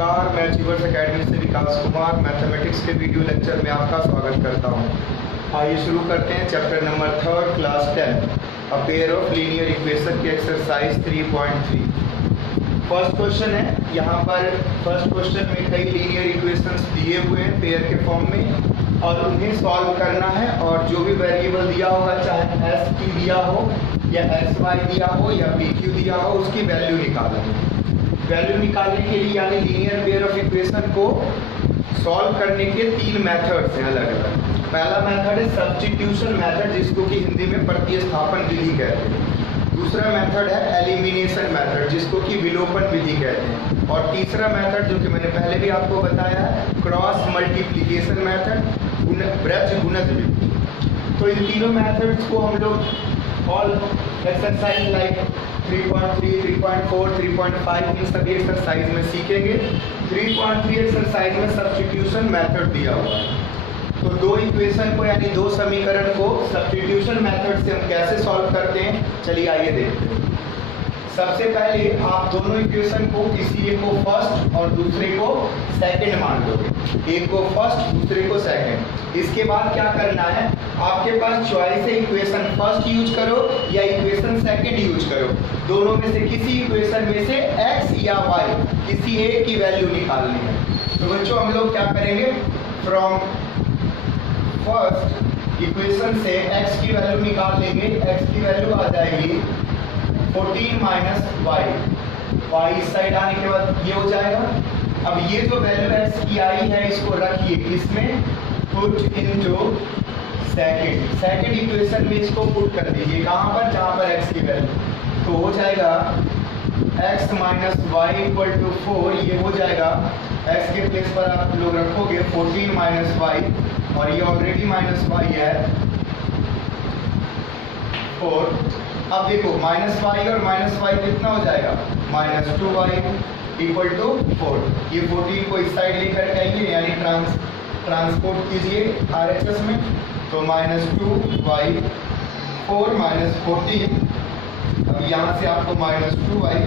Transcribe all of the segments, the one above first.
नमस्कार, मैं achievers academy से विकास कुमार मैथमेटिक्स के वीडियो लेक्चर में आपका स्वागत करता हूं। आइए शुरू करते हैं chapter number 3 class 10 a pair of linear equation की एक्सरसाइज 3.3। फर्स्ट क्वेश्चन है। यहाँ पर फर्स्ट क्वेश्चन में कई लीनियर इक्वेशंस दिए हुए हैं पेयर के फॉर्म में और उन्हें सॉल्व करना है और जो भी वेरिएबल दिया होगा, चाहे एस टी दिया हो या एक्स वाई दिया हो या पी क्यू दिया हो, उसकी वैल्यू निकालनी है। वैल्यू निकालने के लिए यानी लीनियर पेयर ऑफ इक्वेशन को सॉल्व करने के 3 मेथड्स हैं अलग अलग। पहला मेथड है सब्स्टिट्यूशन मेथड, जिसको कि हिंदी में प्रतिस्थापन विधि कहते हैं। दूसरा मेथड है एलिमिनेशन मेथड, जिसको कि विलोपन विधि कहते हैं। और तीसरा मेथड जो कि मैंने पहले भी आपको बताया है, क्रॉस मल्टीप्लिकेशन मेथड, ब्रज गुणज विधि। तो इन तीनों मेथड्स को हम लोग ऑल एक्सरसाइज लाइक 3.3, 3.4, 3.5 इन सभी एक्सरसाइज में सीखेंगे। 3.3 एक्सरसाइज में सब्स्टिट्यूशन मेथड दिया हुआ है। तो दो इक्वेशन को यानी दो समीकरण को सब्स्टिट्यूशन मेथड से हम कैसे सॉल्व करते हैं, चलिए आइए देखते हैं। सबसे पहले आप दोनों इक्वेशन को किसी एक को फर्स्ट और दूसरे को सेकंड मान लोगे। एक को फर्स्ट, दूसरे को सेकंड। इसके बाद क्या करना है, आपके पास चॉइस है इक्वेशन फर्स्ट यूज करो या इक्वेशन सेकंड यूज करो। दोनों में से किसी इक्वेशन में से x या y किसी एक की वैल्यू निकालनी है। तो बच्चों हम लोग क्या करेंगे, फ्रॉम फर्स्ट इक्वेशन से x की वैल्यू निकाल लेंगे। x की वैल्यू आ जाएगी 14 माइनस y इस साइड आने के बाद ये हो जाएगा। अब ये जो वैल्यू x की आई है इसको रखिए इसमें, पुट इनटू सेकंड इक्वेशन में इसको पुट कर दीजिए। कहाँ पर, जहाँ पर x की वैल्यू। तो हो जाएगा x minus y equal to 4। ये हो जाएगा x के प्लेस पर आप लोग रखोगे 14 माइनस वाई, और ये ऑलरेडी माइनस वाई है 4। अब देखो माइनस वाई और माइनस वाई कितना हो जाएगा, माइनस 2y इक्वल टू 4। ये 14 को इस साइड लेकर के आइए यानी ट्रांसपोर्ट कीजिए RHS में। तो माइनस 2y 4 माइनस 14। अब यहाँ से आपको माइनस 2y,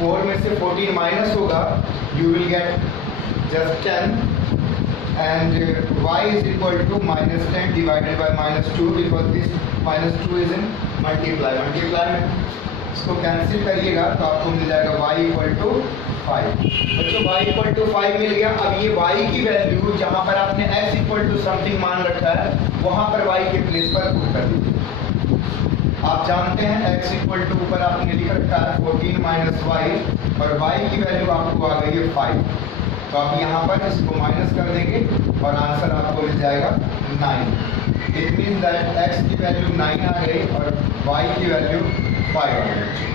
4 में से 14 माइनस होगा, you will get just 10 and y is equal to minus 10 divided by minus 2 because this minus 2 is in multiply में इसको कैंसिल करिएगा तो आपको मिल जाएगा y equal to 5। बच्चों y equal to 5 मिल गया। अब ये y की वैल्यू जहाँ पर आपने x equal to something मान रखा है वहाँ पर y के प्लेस पर पुट कर दीजिए। आप जानते हैं x equal to ऊपर आपने लिख रखा है 14 माइनस वाई और y की वैल्यू आपको आ गई है 5। तो आप यहाँ पर इसको माइनस कर देंगे और आंसर आपको मिल जाएगा 9। इट मीन्स दैट x की वैल्यू 9 आ गई और y की वैल्यू 5 आ गई।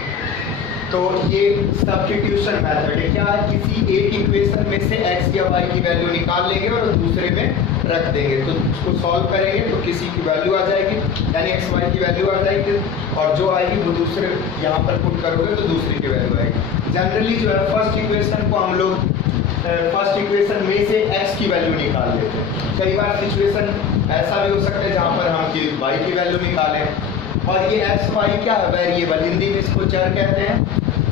तो ये सब्स्टिट्यूशन मेथड है। क्या, किसी एक इक्वेशन में से x या y की वैल्यू निकाल लेंगे और दूसरे में रख देंगे। तो उसको सॉल्व करेंगे तो किसी की वैल्यू आ जाएगी यानी x y की वैल्यू आ जाएगी, और जो आएगी वो दूसरे यहाँ पर पुट करोगे तो दूसरी की वैल्यू आएगी। जनरली जो है फर्स्ट इक्वेशन को हम लोग फर्स्ट इक्वेशन में से x की वैल्यू निकाल लेते हैं। कई बार सिचुएशन ऐसा भी हो सकता है जहाँ पर हम y की वैल्यू निकालें। और ये x y क्या है, वेरिएबल, हिंदी में इसको चर कहते हैं,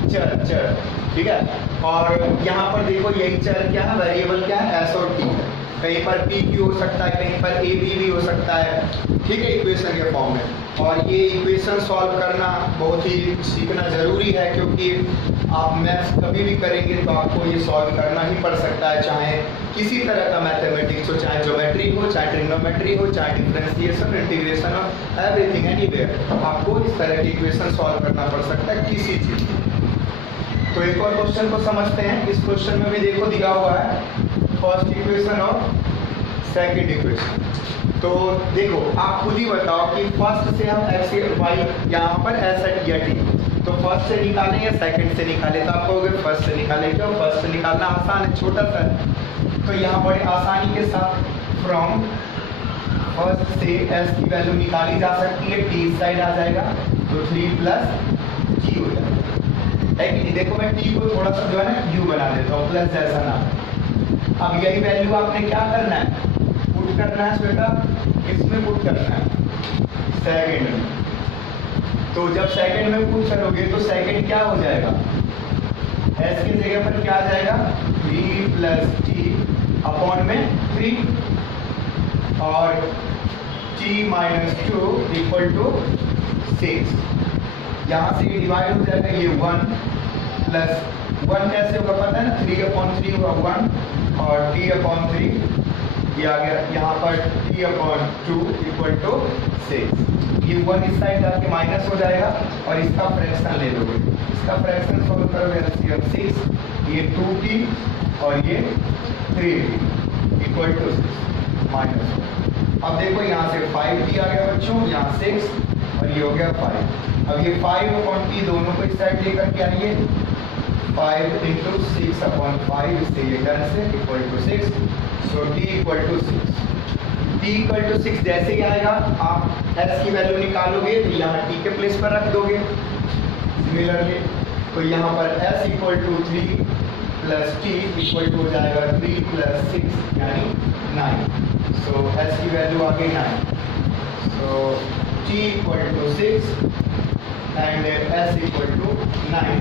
चर, ठीक है। और यहाँ पर देखो यही चर क्या है, वेरिएबल क्या है, s और t है। कहीं पर p q हो सकता है, कहीं पर a b भी हो सकता है, ठीक है, इक्वेशन के फॉर्म में। और ये इक्वेशन सॉल्व करना बहुत ही सीखना जरूरी है, क्योंकि आप मैथ्स कभी भी करेंगे तो आपको ये सॉल्व करना ही पड़ सकता है, चाहे किसी तरह का मैथमेटिक्स हो, चाहे ज्योमेट्री हो, चाहे ट्रिग्नोमेट्री हो, चाहे डिफरेंशिएशन, इंटीग्रेशन हो, एवरीथिंग एनीवेयर आपको इस तरह की इक्वेशन सॉल्व करना पड़ सकता है किसी चीज़। तो एक और क्वेश्चन को समझते हैं। इस क्वेश्चन में भी देखो दिया हुआ है फर्स्ट इक्वेशन और सेकंड इक्वेशन। तो देखो आप खुद ही बताओ कि फर्स्ट से हम x y यहाँ पर ऐसा या t, तो फर्स्ट से निकालें या सेकंड से निकालें। तो आप कहोगे फर्स्ट से निकालें, क्यों, फर्स्ट से निकालना आसान है, छोटा सा है। तो यहाँ बड़े आसानी के साथ फ्रॉम फर्स्ट से s की वैल्यू निकाली जा सकती है, t इस साइड आ जाएगा तो 3 प्लस g हो जाएगा, है कि नहीं। देखो मैं t को थोड़ा सा जो है ना u बना देता हूँ, प्लस जैसा ना। अब यही वैल्यू आपने क्या करना है, पुट करना है बेटा, इसमें पुट करना है सेकंड में। तो जब सेकंड में पुट करोगे तो सेकंड क्या हो जाएगा, s की जगह पर क्या आ जाएगा 3 प्लस टी अपॉन में 3 और t माइनस 2 इक्वल टू 6। यहाँ से ये डिवाइड हो जाएगा, ये 1 प्लस 1 कैसे होगा पता है ना, 3/3 होगा 1 और t अपॉन 3 ये आ गया यहाँ पर t/2 इक्वल टू 6। ये 1 इस साइड जाके माइनस हो जाएगा और इसका फ्रैक्शन ले लोगे, इसका फ्रैक्शन सॉल्व करोगे एलसीएम 6, ये 2t और ये 3t इक्वल टू 6 माइनस। अब देखो यहाँ से 5t आ गया बच्चों, यहाँ 6 और ये हो गया 5। अब ये 5/t दोनों को इस साइड लेकर के आइए, 5 × 6/5 इससे ये cancel equal to 6। So t equal to 6। t equal to 6 जैसे ही आएगा आप s की वैल्यू निकालोगे तो यहाँ t के प्लेस पर रख दोगे सिमिलरली, तो यहाँ पर s equal to 3 plus t equal to हो जाएगा 3 प्लस 6 यानी 9। सो s की वैल्यू आ गई 9। So t equal to 6 and s equal to 9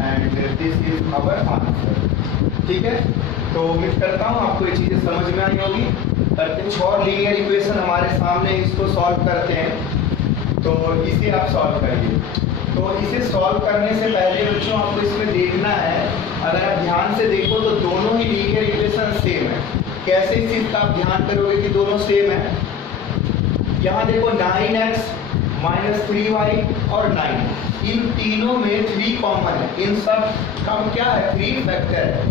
and this is our answer। ठीक है, तो उम्मीद करता हूँ आपको ये चीज़ें समझ में आई होगी। करते कुछ और लीनियर इक्वेशन हमारे सामने, इसको सॉल्व करते हैं, तो इसे आप सॉल्व करिए। तो इसे सॉल्व करने से पहले बच्चों आपको इसमें देखना है, अगर आप ध्यान से देखो तो दोनों ही लीनियर इक्वेशन सेम है। कैसे इस चीज़ का आप ध्यान करोगे कि दोनों सेम है? यहाँ देखो 9x माइनस 3y और 9, इन तीनों में 3 कॉमन है, इन सब का क्या है 3 फैक्टर है।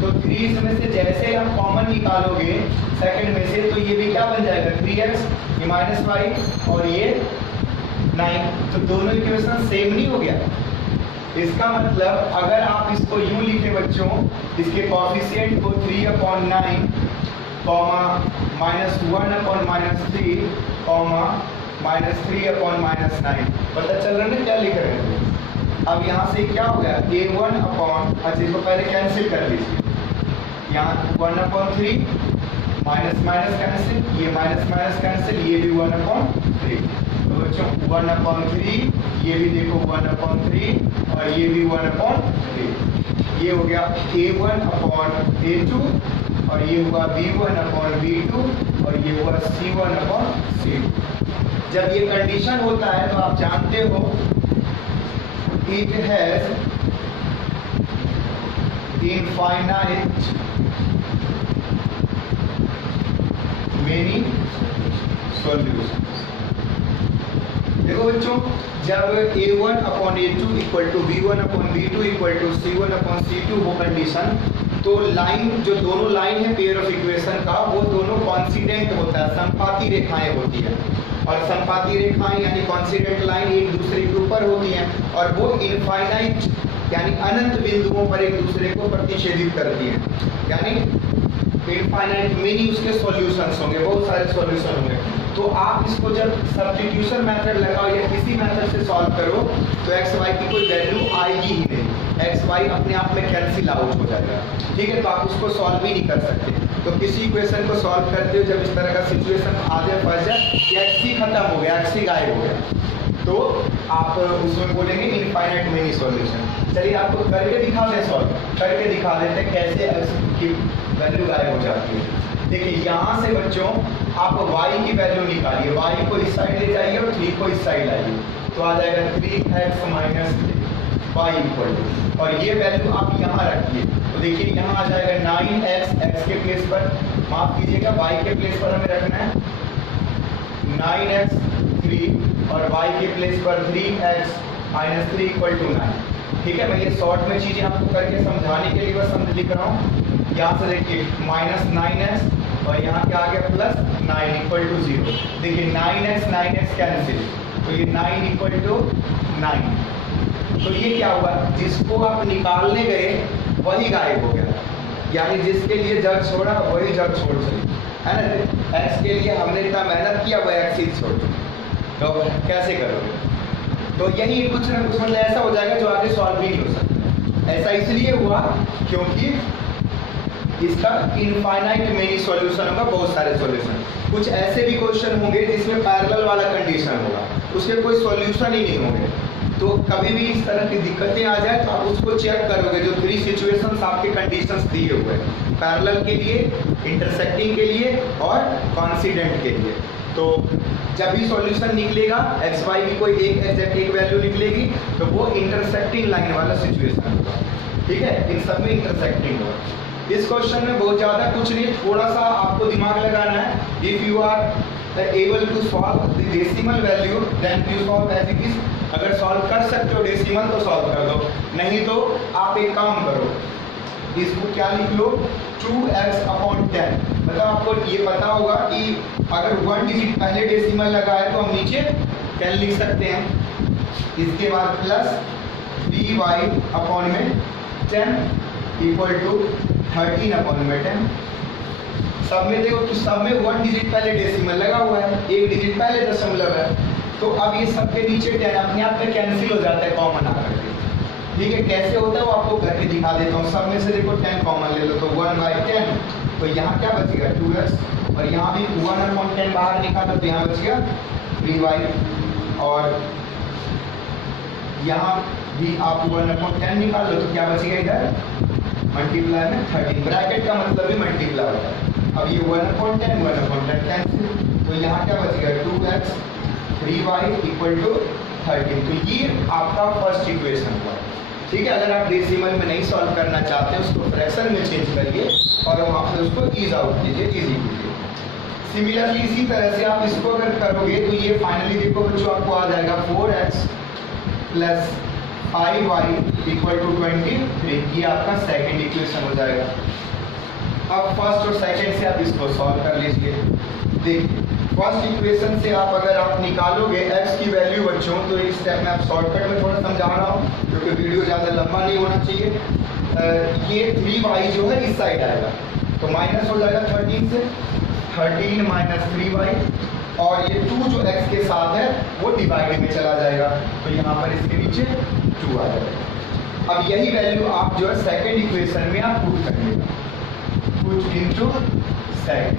तो 3 इसमें से जैसे आप कॉमन निकालोगे सेकंड में से, तो ये भी क्या बन जाएगा 3x, ये माइनस y और ये 9, तो दोनों इक्वेशन सेम नहीं हो गया। इसका मतलब अगर आप इसको यूं लिखे बच्चों, इसके कोएफिशिएंट को 3/9 माइनस 1/-3 माइनस 3/-9, पता चल रहा है ना क्या लिख रहे हैं। अब यहाँ से क्या हो गया a1 अच्छा इसको पहले कैंसिल कर लीजिए, यहाँ 1/3 माइनस माइनस कैंसिल, ये माइनस माइनस कैंसिल, ये भी 1/3, तो बच्चों 1/3, ये भी देखो 1/3 और ये भी 1/3, ये हो गया a1/a2 और ये हुआ b1/b2 और ये हुआ c1/c2। जब ये कंडीशन होता है तो आप जानते हो it has infinite many solutions। देखो बच्चों, जब a1/a2 equal to b1/b2 equal to c1/c2 वो कंडीशन, तो लाइन जो दोनों लाइन है पेयर ऑफ इक्वेशन का, वो दोनों कॉन्सिडेंट होता है, समपाती रेखाएं होती है, और समपाती रेखाएं यानी कॉन्सिडेंट लाइन एक दूसरे के ऊपर होती हैं और वो इनफाइनाइट यानी अनंत बिंदुओं पर एक दूसरे को प्रतिच्छेदित करती हैं, यानी इनफाइनाइट मेनी उसके सॉल्यूशंस होंगे, बहुत सारे सॉल्यूशन होंगे। तो आप इसको जब सब्स्टिट्यूशन मेथड लगाओ या किसी मेथड से सॉल्व करो तो एक्स वाई की कोई वैल्यू आएगी ही नहीं, एक्स वाई अपने आप में कैंसिल आउट हो जाएगा। ठीक है, तो आप उसको सॉल्व ही नहीं कर सकते। तो किसी इक्वेशन को सॉल्व करते हो जब इस तरह का सिचुएशन आ जाए, फंस जाए कि एक्स ही खत्म हो गया, एक्स ही गायब हो गया, तो आप उसमें बोलेंगे इनफाइनाइट मेनी सॉल्यूशन। चलिए आपको करके दिखा दें, सॉल्व करके दिखा देते हैं कैसे एक्स की वैल्यू गायब हो जाती है। देखिए यहाँ से बच्चों आप y की वैल्यू निकालिए, y को इस साइड ले जाइए और 3 को इस साइड लाइए, तो आ जाएगा 3x minus y equal to, और ये वैल्यू आप यहाँ रखिए, तो देखिए यहाँ आ जाएगा 9x, x के प्लेस पर, माफ कीजिएगा y के प्लेस पर हमें रखना है 9x 3 और y के प्लेस पर 3x माइनस 3 इक्वल टू 9। ठीक है, मैं ये शॉर्ट में चीज़ें आपको करके समझाने के लिए बस समझ लिख रहा हूँ। यहाँ से देखिए माइनस 9x और यहाँ क्या आ गया प्लस 9 इक्वल टू 0। देखिए 9x कैंसिल, तो ये 9 इक्वल टू 9। तो ये क्या हुआ, जिसको आप निकालने गए वही गायब हो गया, यानी जिसके लिए जग छोड़ा वही जग छोड़ चली, है ना। एक्स के लिए हमने इतना मेहनत किया वह एक्स ही छोड़, तो कैसे करोगे? तो यही कुछ ना कुछ मतलब ऐसा हो जाएगा जो आगे सॉल्व भी नहीं हो सकता। ऐसा इसलिए हुआ क्योंकि इसका इनफाइनाइट मेनी सॉल्यूशन होगा, बहुत सारे सॉल्यूशन। कुछ ऐसे भी क्वेश्चन होंगे जिसमें पैरेलल वाला कंडीशन होगा, उसके कोई सॉल्यूशन ही नहीं होंगे, तो कभी भी इस तरह की दिक्कतें आ जाए तो आप उसको चेक करोगे, जो 3 सिचुएशंस आपके कंडीशंस दिए हुए हैं, पैरेलल के लिए, इंटरसेक्टिंग के लिए और कॉन्सिडेंट के लिए। तो जब भी सॉल्यूशन निकलेगा एक्स वाई की कोई एक एग्जैक्ट एक वैल्यू निकलेगी तो वो इंटरसेक्टिंग लाइन वाला सिचुएशन होगा, ठीक है, इन सब में इंटरसेक्टिंग होगा। इस क्वेश्चन में बहुत ज़्यादा कुछ नहीं, थोड़ा सा आपको दिमाग लगाना है। If you are able to solve the decimal value then you solve as it is. अगर सॉल्व कर सकते हो डेसिमल तो सॉल्व कर दो, नहीं तो आप एक काम करो, इसको क्या लिख लो 2x/10। मतलब आपको ये पता होगा कि अगर 1 डिजिट पहले डेसिमल लगा है तो हम नीचे 10 लिख सकते हैं। इसके बाद प्लस 3y/10 इक्वल टू 13/10। सब में देखो तो सब में 1 डिजिट पहले डेसिमल लगा हुआ है, 1 डिजिट पहले दशमलव है, तो अब ये सबके नीचे 10 अपने आप में कैंसिल हो जाता है कॉमन आकर के। ठीक है, कैसे होता है वो आपको करके दिखा देता हूँ। सब में से देखो 10 कॉमन ले लो तो 1/10, तो यहाँ क्या बचेगा 2x, और यहाँ भी 1/10 बाहर निकालो तो यहाँ बचेगा 3y, और यहाँ भी आप 1/10 निकाल लो तो क्या बचेगा इधर मल्टीप्लाई में 13। ब्रैकेट का मतलब ही मल्टीप्लाई होता है। अब ये 1/10 कैंसिल, तो यहाँ क्या बचेगा 2x 3y इक्वल टू 13। तो ये आपका फर्स्ट इक्वेशन हुआ। ठीक है, अगर आप डेसिमल में नहीं सॉल्व करना चाहते उसको फ्रैक्शन में चेंज करिए और वहाँ पर उसको ईज आउट कीजिए, इजी कीजिए। सिमिलरली इसी तरह से आप इसको अगर करोगे तो ये फाइनली देखो बच्चों आपको आ जाएगा 4x plus 5y equal to 23। ये आपका सेकेंड इक्वेशन हो जाएगा। अब फर्स्ट और सेकेंड से आप इसको सॉल्व कर लीजिए। देखिए फर्स्ट इक्वेशन से आप अगर आप निकालोगे x की वैल्यू बच्चों, तो इस स्टेप में आप शॉर्टकट में थोड़ा समझा रहा हूँ क्योंकि वीडियो ज़्यादा लंबा नहीं होना चाहिए। ये 3y जो है इस साइड आएगा तो माइनस हो जाएगा 13 से, 13 माइनस 3y, और ये 2 जो x के साथ है वो डिवाइड में चला जाएगा तो यहाँ पर इसके नीचे 2 आ जाएगा। अब यही वैल्यू आप जो है सेकेंड इक्वेशन में आप पुट करिएगा, पुट इनटू सेकेंड।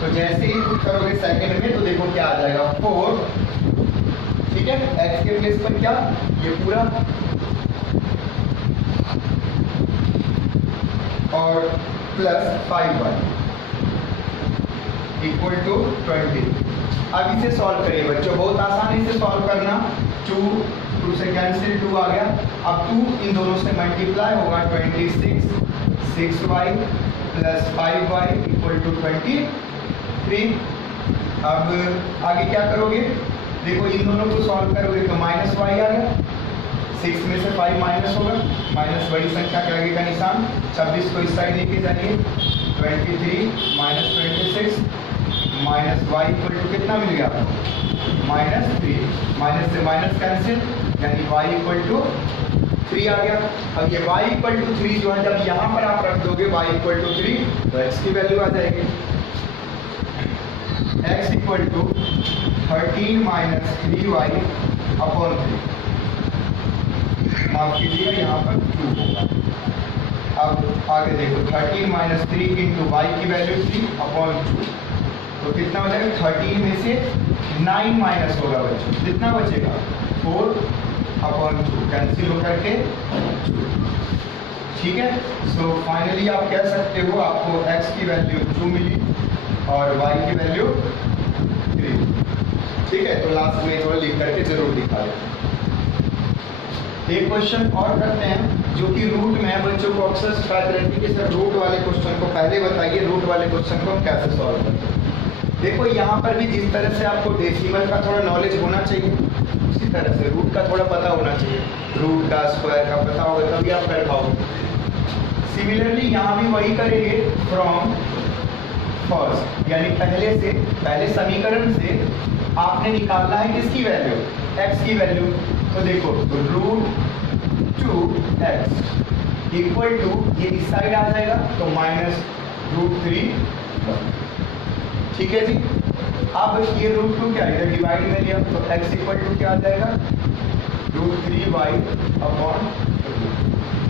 तो जैसे ही पुट करोगे सेकंड में तो देखो क्या आ जाएगा 4, ठीक है, x के प्लेस पर क्या ये पूरा और प्लस 5y इक्वल टू 20। अब इसे सॉल्व करिए बच्चों, बहुत आसानी से सॉल्व करना। 2 से कैंसिल 2 आ गया, अब 2 इन दोनों से मल्टीप्लाई होगा 26, 6y plus 5y equal to 23। अब आगे क्या करोगे, देखो इन दोनों को सॉल्व करोगे तो माइनस y आ गया, 6 में से 5 माइनस होगा, माइनस बड़ी संख्या के आगे का निशान, 26 को इस साइड लेके जाइए, 23 minus 26 minus y equal to कितना मिल गया -3, माइनस से माइनस कैंसिल यानी y इक्वल टू 3 आ गया। अब ये y इक्वल टू 3 जो है जब यहाँ पर आप रख दोगे y इक्वल टू 3 तो x की वैल्यू आ जाएगी x equal to 13 minus 3y upon 3, माफ कीजिएगा यहाँ पर 2 होगा। अब आगे देखो 13 माइनस 3 इंटू वाई की वैल्यू 3 अपॉन 2, तो कितना हो जाएगा 13 में से 9 माइनस होगा बच्चों, कितना बचेगा 4 अपॉन 2, कैंसिल होकर के 2। ठीक है, सो फाइनली आप कह सकते हो आपको x की वैल्यू 2 मिली और y की वैल्यू 3। ठीक है, तो लास्ट में थोड़ा लिख करके जरूर दिखा दें। एक क्वेश्चन और करते हैं जो कि रूट में है। बच्चों को अक्सर शिकायत रहती है कि सर रूट वाले क्वेश्चन को पहले बताइए, रूट वाले क्वेश्चन को हम कैसे सॉल्व करते हैं। देखो यहाँ पर भी जिस तरह से आपको डेसिमल का थोड़ा नॉलेज होना चाहिए उसी तरह से रूट का थोड़ा पता होना चाहिए, रूट का स्क्वायर का पता होगा तभी आप कर पाओगे। सिमिलरली यहाँ भी वही करेंगे, फ्रॉम फर्स्ट यानी पहले समीकरण से आपने निकालना है किसकी वैल्यू, x की वैल्यू। तो देखो रूट 2x इक्वल टू ये इस साइड आ जाएगा तो माइनस √3। ठीक है जी, अब ये √2 क्या है, डिवाइड में लिया तो x इक्वल टू क्या आ जाएगा √3y अपॉन।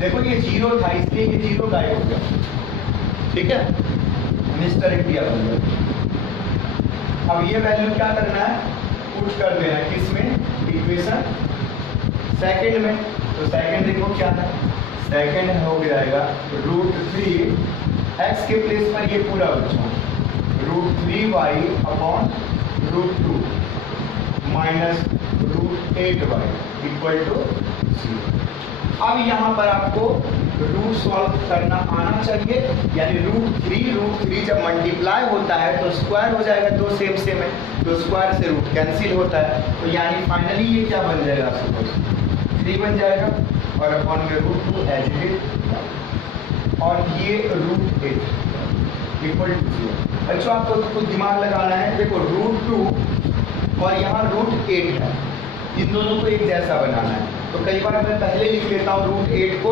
देखो ये 0 था इसलिए ये 0 गायब हो गया। ठीक है, मिस्टर किया बन गया। अब ये वैल्यू क्या करना है, पुट कर देना है किसमें, इक्वेशन सेकंड में, तो सेकंड देखो क्या है, सेकंड हो जाएगा √3 x के प्लेस पर ये पूरा बच्चों √3y upon √2 minus √8y equal to 0। अब यहाँ पर आपको रूट सॉल्व करना आना चाहिए, यानी √3 जब मल्टीप्लाई होता है तो स्क्वायर हो जाएगा, दो सेम सेम है तो स्क्वायर से रूट कैंसिल होता है, तो यानी फाइनली ये क्या बन जाएगा, 3 बन जाएगा और अपॉन में √2 एज इट इज और ये √8 इक्वल टू 0। अच्छा आपको कुछ दिमाग लगाना है, देखो √2 और यहाँ √8 है, इन दोनों को एक जैसा बनाना है, तो कई बार मैं पहले लिख लेता हूँ √8 को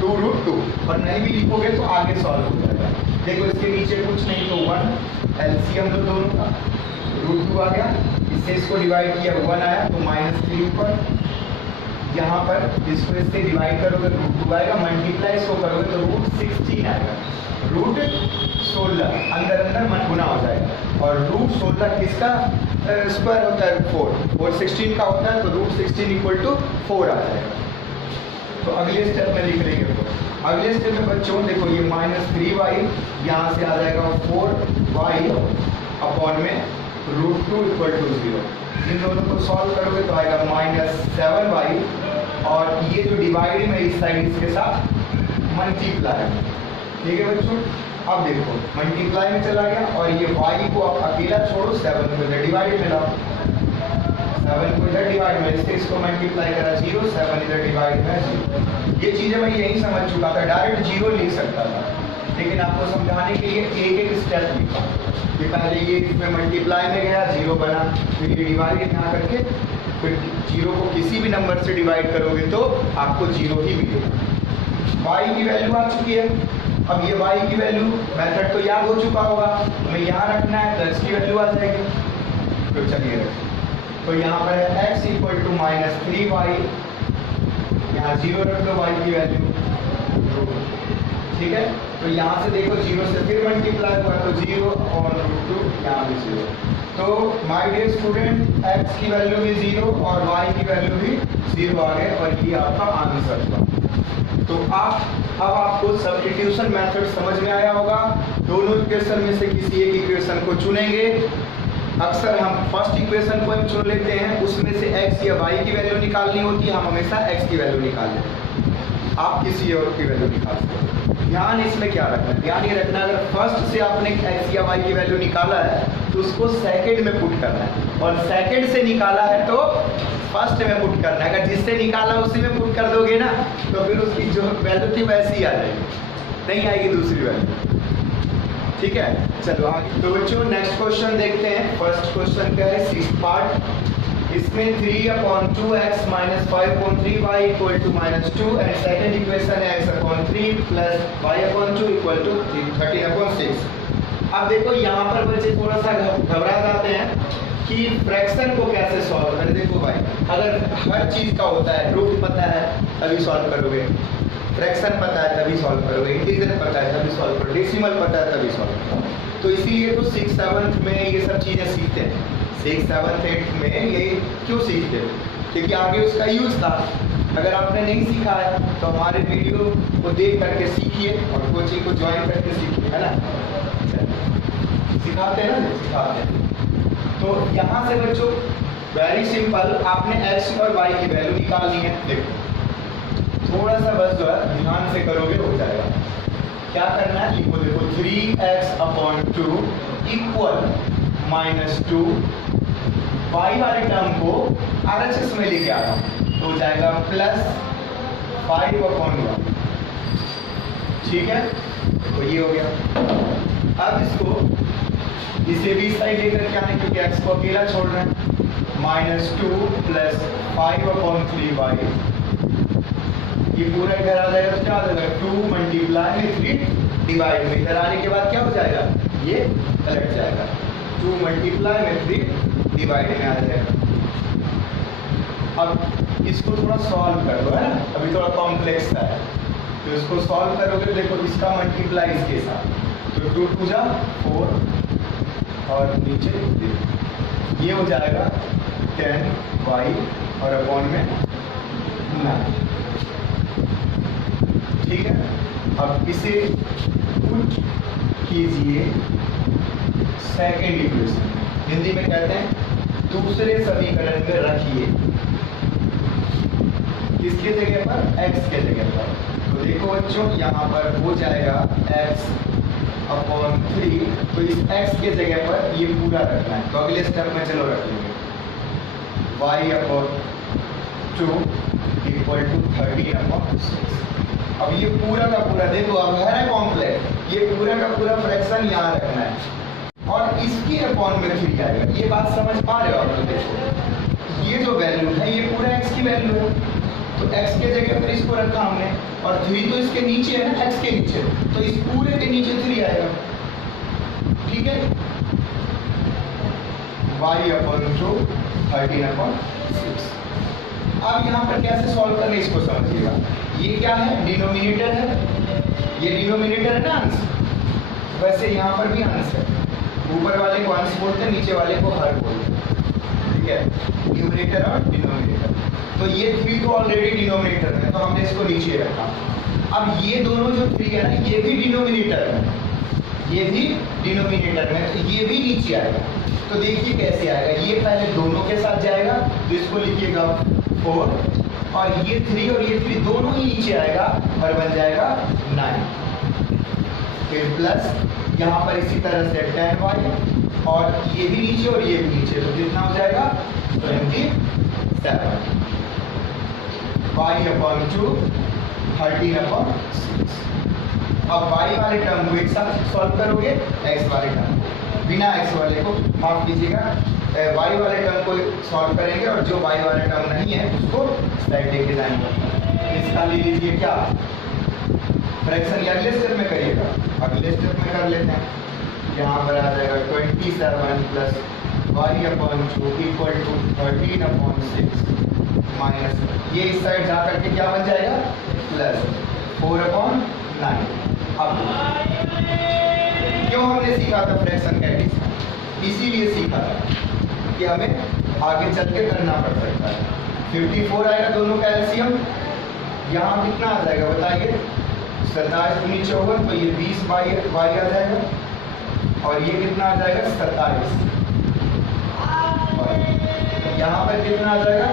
2√2 और नहीं भी लिखोगे तो आगे सॉल्व हो जाएगा। देखो इसके नीचे कुछ नहीं तो 1 एलसीएम तो दोनों का √2 आ गया, इससे इसको डिवाइड किया 1 आया तो -3 ऊपर, यहाँ पर इसको इससे डिवाइड करोगे √2 आएगा, मल्टीप्लाई इसको करोगे तो √16 आएगा, √16 अंदर अंदर मन गुना हो जाएगा और √16 किसका स्क्वायर होता है 4 और 16 का होता है, तो √16 इक्वल टू 4 आ जाएगा। तो अगले स्टेप में लिख लेंगे, अगले स्टेप में बच्चों देखो ये -3y यहाँ से आ जाएगा 4y अपॉन में √2 इक्वल टू 0। इन दोनों को सॉल्व करोगे तो आएगा -7y और ये जो डिवाइड में इस साइड इसके साथ मल्टीप्लाई, ठीक है बच्चों। अब देखो मल्टीप्लाई में चला गया और ये y को आप अकेला छोड़ो, 7 को इधर डिवाइड में लाओ, 7 को इधर डिवाइड में, इससे इसको मल्टीप्लाई करा 0, 7 इधर डिवाइड में 0। ये चीज़ें मैं यही समझ चुका था, डायरेक्ट 0 लिख सकता था, लेकिन आपको समझाने के लिए एक एक स्टेप लिखा कि पहले ये इसमें मल्टीप्लाई में गया 0 बना, फिर ये डिवाइड यहाँ करके फिर 0 को किसी भी नंबर से डिवाइड करोगे तो आपको 0 ही मिलेगा। y की वैल्यू आ चुकी है, अब ये y की वैल्यू मेथड तो याद हो चुका होगा, हमें यहाँ रखना है तो x की वैल्यू आ जाएगी, तो चलिए रखें। तो यहाँ पर है x इक्वल टू -3y, यहाँ 0 रख लो y की वैल्यू, ठीक है। तो यहाँ से देखो 0 से फिर मल्टीप्लाई हुआ तो 0 और √2 यहाँ भी 0। तो माय डियर स्टूडेंट x की वैल्यू भी 0 और y की वैल्यू भी 0 आ गए और ये आपका आंसर हुआ। तो अब आपको सब्स्टिट्यूशन मेथड समझ में आया होगा। दोनों इक्वेशन में से किसी एक इक्वेशन को चुनेंगे, अक्सर हम फर्स्ट इक्वेशन को चुन लेते हैं, उसमें से x या y की वैल्यू निकालनी होती है, हम हमेशा x की वैल्यू निकाल लेते हैं, आप किसी और की वैल्यू निकाल सकते हैं। ध्यान इसमें क्या रखना है, ध्यान ये रखना अगर फर्स्ट से आपने x या y की वैल्यू निकाला है तो उसको सेकंड में पुट करना है, और सेकंड से निकाला है तो फर्स्ट में पुट करना है। अगर जिससे निकाला उसी में पुट कर दोगे ना तो फिर उसकी जो वैल्यू थी वैसी ही आ जाएगी, नहीं आएगी दूसरी वैल्यू, ठीक है। चलो आगे, तो बच्चों नेक्स्ट क्वेश्चन देखते हैं। फर्स्ट क्वेश्चन का है 6th पार्ट, इसमें 3/2x - 5/3y equal to -2 and second equation है x/3 plus y/2 equal to 13/6। अब देखो यहाँ पर बच्चे थोड़ा सा घबरा जाते हैं कि फ्रैक्शन को कैसे सॉल्व करें। देखो भाई, अगर हर चीज़ का होता है, रूट पता है तभी सॉल्व करोगे, फ्रैक्शन पता है तभी सॉल्व करोगे, इंटीजर पता है तभी सॉल्व करोगे, डेसिमल पता है तभी सॉल्व करोगे। तो इसीलिए तो 6th 7th में ये सब चीज़ें सीखते हैं, 6th 7th 8th में ये क्यों सीखते हैं, क्योंकि आगे उसका यूज़ था। अगर आपने नहीं सीखा है तो हमारे वीडियो को देख करके सीखिए और कोचिंग को ज्वाइन करके सीखिए, है ना। सिखाते हैं ना, सिखाते हैं। तो यहाँ से बच्चों वेरी सिंपल, आपने x और y की वैल्यू निकालनी है। देखो थोड़ा सा बस जो है ध्यान से करोगे हो जाएगा। क्या करना है, लिखो देखो 3x/2 इक्वल -2, y वाले टर्म को RHS में लेके आ रहा हूँ तो हो जाएगा +5/1, ठीक है। तो ये हो गया। अब इसको इसे भी साइड लेकर के आने, क्योंकि x को अकेला छोड़ रहे हैं, -2 + 5/3y, ये पूरा इधर आ जाएगा तो क्या आ जाएगा 2 × 3 डिवाइड में, इधर आने के बाद क्या हो जाएगा, ये पलट जाएगा, 2 × 3 डिवाइड में आ जाएगा। अब इसको थोड़ा सॉल्व कर दो, है ना, अभी थोड़ा कॉम्प्लेक्स है तो इसको सॉल्व करोगे। देखो इसका मल्टीप्लाई इसके साथ, तो 2 × 4 और नीचे ये हो जाएगा 10 वाई और अपॉन में 9। ठीक है, अब इसे पुट कीजिए सेकेंड इक्वेशन, हिंदी में कहते हैं दूसरे समीकरण में रखिए। किसके जगह पर? x के जगह पर। तो देखो बच्चों, यहाँ पर हो जाएगा x अपॉन 3, तो इस x के जगह पर ये पूरा रखना है। तो अगले स्टेप में चलो रख लेंगे y upon 2 equal to 13 upon 6। अब ये पूरा का पूरा देखो, अब है कॉम्प्लेक्स, ये पूरा का पूरा फ्रैक्शन यहाँ रखना है और इसकी अपॉन में 3 आएगा। ये बात समझ पा रहे हो आप लोग? देखो ये जो वैल्यू है ये पूरा x की वैल्यू है, तो x के जगह पर इसको रखा हमने और 3 तो इसके नीचे है ना, x के नीचे, तो इस पूरे के नीचे 3 आएगा। ठीक है, y अपॉन 2 13 अपॉन 6। अब यहाँ पर कैसे सॉल्व करना इसको समझिएगा। ये क्या है? डिनोमिनेटर है, ये डिनोमिनेटर है ना अंश, वैसे यहाँ पर भी अंश है। ऊपर वाले को अंश बोलते हैं, नीचे वाले को हर बोलते हैं। ठीक है, न्यूमरेटर और डिनोमिनेटर। तो ये 3 तो ऑलरेडी डिनोमिनेटर है, तो हमने इसको नीचे रखा। अब ये दोनों जो 3 है ना, ये भी डिनोमिनेटर है, ये भी डिनोमिनेटर में, तो ये भी नीचे आएगा। तो देखिए कैसे आएगा, ये पहले दोनों के साथ जाएगा, तो इसको लिखिएगा 4 और ये 3 और ये 3 दोनों ही नीचे आएगा और बन जाएगा 9। फिर प्लस यहाँ पर इसी तरह से 10y और ये भी नीचे और ये भी नीचे, तो कितना हो जाएगा 27। y upon 2 13 upon 6। अब y वाले टर्म को एक साथ सॉल्व करोगे, x वाले टर्म को, बिना x वाले को माफ कीजिएगा, y वाले टर्म को सॉल्व करेंगे और जो y वाले टर्म नहीं है उसको साइड लेके जाएंगे। इसका ले लीजिए क्या फ्रैक्शन, अगले स्टेप में करिएगा, अगले स्टेप में कर लेते हैं। यहाँ पर आ जाएगा 27 plus y upon 2 equal to 13 upon 6 minus, ये इस साइड जा करके क्या बन जाएगा प्लस 4 अपॉन 9। अब क्यों हमने सीखा था फ्रैक्शन का एडिशन? इसीलिए सीखा था कि हमें आगे चल के करना पड़ सकता है। 54 आएगा दोनों का एलसीएम, यहाँ कितना आ जाएगा बताइए? 27 दूनी 54, तो ये 20 y आ जाएगा और ये कितना आ जाएगा 27। यहाँ पर कितना आ जाएगा